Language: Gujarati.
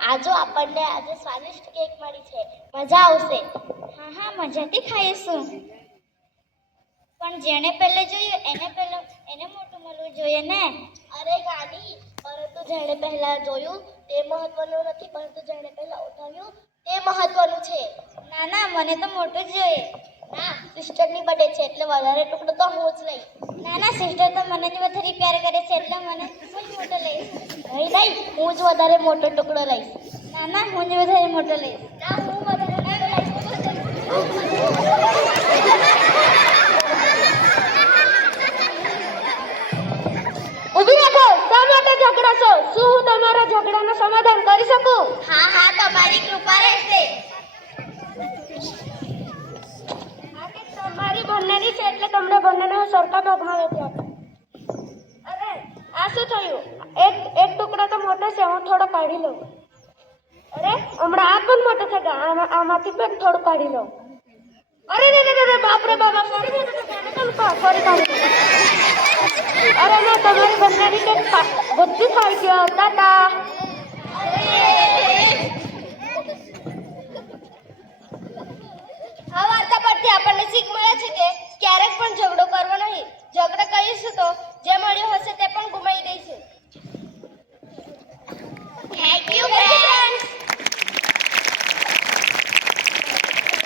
આજો આપણને આજે સ્વાદિષ્ટ કેક મળી છે, મજા આવશે. હા હા, મજાથી ખાઈશું. પણ જેણે પહેલે જોયું એને મોટું મળવું જોઈએ ને. અરે ગાડી, પરંતુ જેણે પહેલા જોયું તે મહત્વનું નથી, પરંતુ જેણે પહેલા ઉઠાવ્યું તે મહત્વનું છે. ના ના, મને તો મોટું જ જોઈએ. ના, સિસ્ટરની બર્થડે છે એટલે વધારે ટુકડો તો હું જ લઈશ. ના ના, સિસ્ટર તો મને જ વધારે પ્યાર કરે છે એટલે મને હું જ મોટો લઈશ. નહીં, હું જ વધારે મોટો ટુકડો લઈશ. ના ના, હું જ વધારે મોટો લઈશ. ના, હું વધારે મોટો લઈશ. ઊભી રાખો. શા માટે ઝઘડા છો? શું હું તમારા ઝઘડાનું સમાધાન કરી શકું? હા હા, તમારી કૃપા રહેશે. તમારી બંનેની છે એટલે તમને બંનેને હું સરખા ભાગમાં વેચી આપું. અરે, આ શું થયું? એક ટુકડો તો મોટો છે, હું થોડો કાઢી લઉં. અરે, હમણાં આ પણ મોટો થઈ ગયો, આમાંથી પણ થોડું કાઢી લઉં. અરે રે રે રે, બાપ રે બાબા, ફરી કાઢી. અરે ના, તમારી બંનેની કેક બધી ખાઈ ગયો. ટાટા. અરે